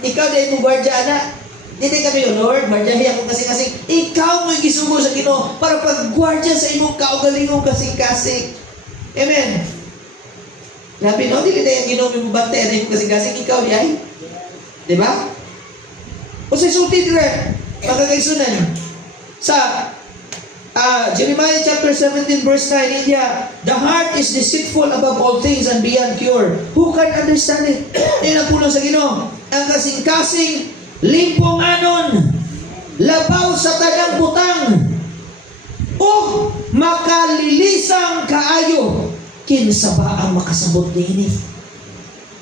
ikaw dahil mo gwardya na. Hindi kami yun, Lord, gwardyahi ako kasing-kasing. Ikaw mo'y gisugo sa Ginoo para pag-gwardya sa imong kaugalingong kasing-kasing. Amen. Labi, no? Dili na yung Ginoo mo bantay na yung kasing-kasing. Ikaw di ay. Diba? O sa sulti dire, magkakaisunan. Sa Jeremiah chapter 17 verse 9, the heart is deceitful above all things and beyond cure. Who can understand it? Yan ang pulong sa Ginoo. Ang kasing-kasing limpong anon, labaw sa tanang butang, o makalilisang kaayo, kinsa ba ang makasabot ni ini?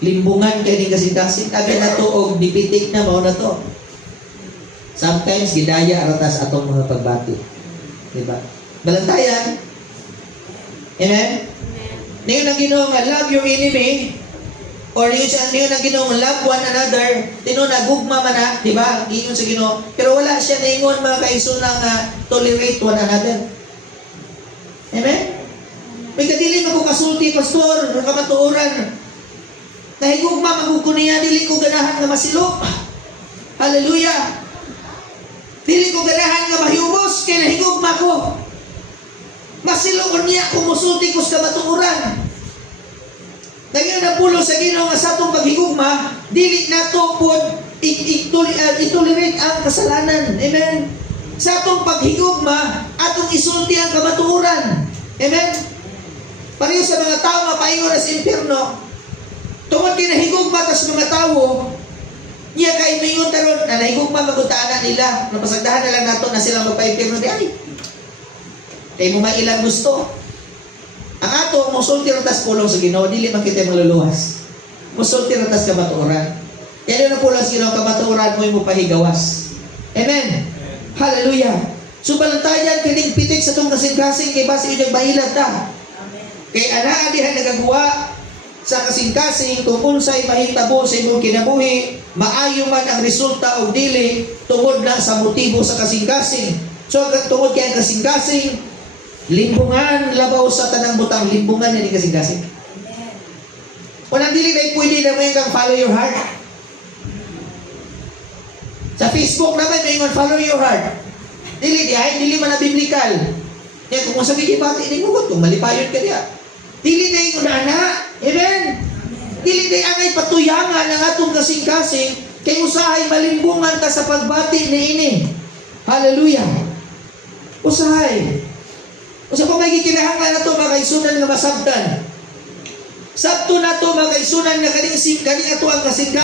Limbungan kay ni kasing-kasing, aga na to, o dipitik na mao na to. Sometimes, gidaya aratas atong mga pagbati. Diba? Balantayan. Amen? Ngayon ang Ginoo nga, love your enemy, or ngayon ang Ginoo nga, love one another, nagugma man na, diba? Gingon sa Ginoo. Pero wala siya naingon mga kaisunang tolerate one another. Amen? May kadili na ko kasulti, pastor, ng kamatuoran. Nahigugma, maguguniya, dili ko ganahan nga masilok. Hallelujah! Dili ko ganahan nga mahiyubos, kaya nahigugma ko. Masilok niya, kumusulti ko sa kamatuoran. Ngayon na pulo sa Ginoo nga sa atong paghigugma, dili nato pod itolerate ang kasalanan. Amen? Sa atong paghigugma, atong isulti ang kamatuoran. Amen? Pareho sa mga tao mapaingon na sa impyerno, tungod kinahigugma tas mga tao, niya kay mingon taron na nahigugma magutaanan nila, napasagdahan na lang nato na sila magpa-impyerno di ay. Kay mo mailang gusto. Ang ato, musulti ratas pulong sa Ginoo, dili man kita maluluwas. Musulti ratas kamatuoran. Yan yung pulong sa Ginoo, kamatuoran mo yung pahigawas. Amen? Hallelujah. So balantayan, kining pitik sa itong kasing-kasing, kay base yung nagbahilan ta. Kay anaadihan nagagawa sa kasing-kasing, kung unsay mahitabo sa imong kinabuhi, maayo man ang resulta o dili, tungod na sa motibo sa kasing-kasing. So tungod kay ang kasing-kasing, limbungan, labaw sa tanang butang, limbungan na ni kasing-kasing. Walang dili na pwede na may kang follow your heart. Sa Facebook naman, may ingon, follow your heart. Dili man na biblical. Kaya kung masabi ibati, hindi mo kung malipayon ka diya. Dili na ingon na, amen? Dili na angay patuyangan ang atong kasing-kasing, kay usahay malimbungan ka sa pagbati ni ini. Hallelujah. Usahay. Usa pa may gikinahanglan na ito mga kaisunan nga masabtan. Sabto na ito mga kaisunan nga kaning ato ang kasing